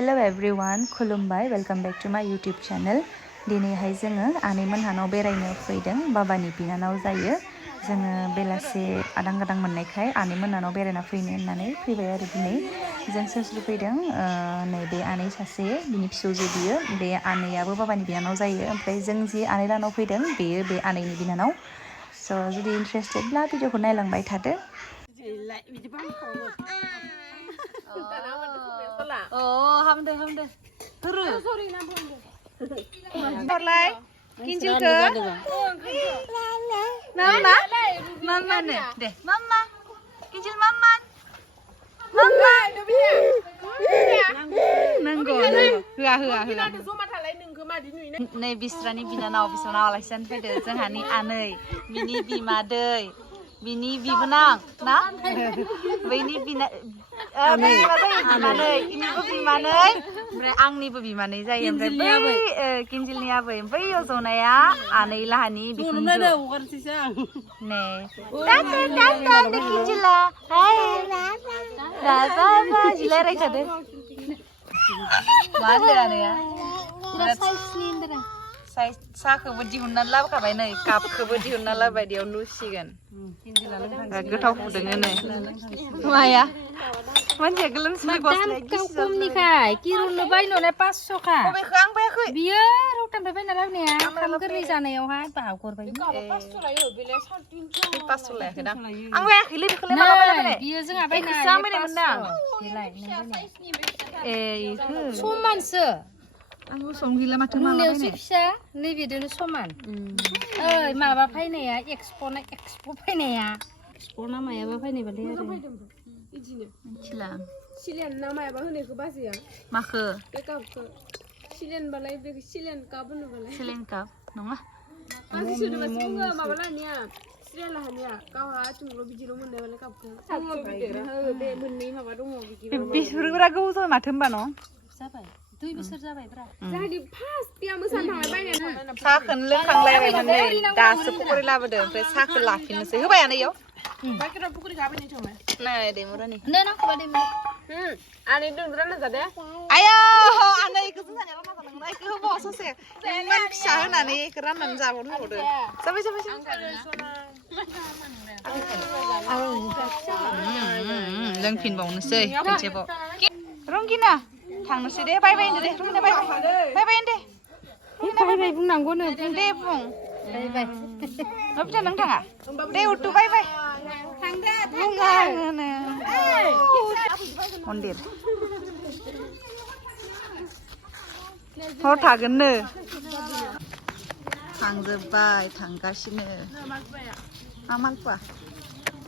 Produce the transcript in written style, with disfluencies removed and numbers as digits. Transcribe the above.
Hello everyone, खुलुमबाय, welcome back to my YouTube channel. दिनैहाय जोङो आनैमोनहानाव बेरायनो फैदों, बाबानि बिनानाव जायो। जोङो बेलासे आदां गादां मोननायखाय आनैमोनहानाव बेरायना फैनो होननानै फैबाय आरो दिनै। जों सोर सोर फैदों? नैबे आनै सासे, बिनि फिसौजो बियो, बे आनैयाबो बाबानि बिनानाव जायो। ओमफ्राय जों जि आनै लाहानाव फैदों, बेयो बे आनैनि बिनानाव। स' जुदि इन्ट्रेस्टेडब्ला भिडिअखौ नायलांबाय थादो। हामदो हामदो होरो हरलाय किनजिलखो मामा मामानो दे मामा किनजिल मामा मामा नंगौ होआ होआ होआ नै बिस्रानि बिनानाव बिस्रानाव आलासि जानो फैदो जोंहानि आनै बिनि बिमादै बिनि बिबोनां ना बैनि बिमानै इनिबो बिमानै ओमफ्राय आंनिबो बिमानै जायो ओमफ्राय बै किनजिलनि आबै बै जनाया आनै लाहानि बिखुनजो नै टाटा टाटा नै किनजिला हाय दाबा जिलायराय थादो मा होनदो आनैया साहाखौबो दिहुननानै लाबोखाबाय नै कापखौबो दिहुनना लाबोबाय बेयाव लुसिगोन गोथाव फुदुङो नै माया मानसिया गोलोमस्राय गस्लाया खमनिखाय किर'नो बायनोलाय 500 खा बबेखौ आं बायाखै बियो रौतानिफ्राय बायना लाबोनाया ओंखाम गोरलै जानायावहाय बावगरबाय 500 लायाखैदां आं बायाखैलै बेखौलाय माला बायनाय बियो जोंहा बायना मोनदां ए इखो समानसो आं गोसोआवनो गैला माथो माला नुनायावसो फिसा नैबेदोनो समान ओइ माबा फैनाया एक्सप' फैनाया एक्सप' ना मायाबा फैनायबालाय आरो मिथिला सिलेन ना मायाबा होनायखौ बाजैया माखो बे कापखौ सिलेन बालाय बे सिलेन काप होनोबालाय सिलेन काप नङा बाजै सोदोबासो बुङो माबा लानिया सिलेन लाहानिया गावहा आथिंल' बिदिल' मोननाय बालाय कापखौ बे मोननै माबा दङ बिदि बिसुरग्रा गोबाव जाबाय माथो होमबा न' जाबाय 2 बोसोर जाबायब्रा जाहानि फार्स्ट बिया मोसानो थांबाय बायनानै साहाखौनो लोंखांलायबायमोन नै दासो पकरि लाबोदो ओमफ्राय साहाखौ लाफिननोसै होबायानो इयाव बायकेरा पुकुरि गाबोन थोमा नै देमुरानि नों नांगौबा दे आनै दोनब्राना जादे आया आनै इखौ जों सानैया रानना जानांगोन इखौ होबाव ससे इमान फिसा होनानै इखौ राननानै जाबावनो होबावदो जाबाय जाबाय लोंफिनबावनोसै खनसेबाव रंगिना थांनोसै दे बाय बाय होनदो दे रंगिना बाय बाय बाय होनदे बाय बुंनांगौनो दे बुं बाय बाय नबिथा नों थाङा दे उट्टु बाय बाय बुङानो मन्दिर हर थागोननो थांजोब्बाय थांगासिनो मा मालपा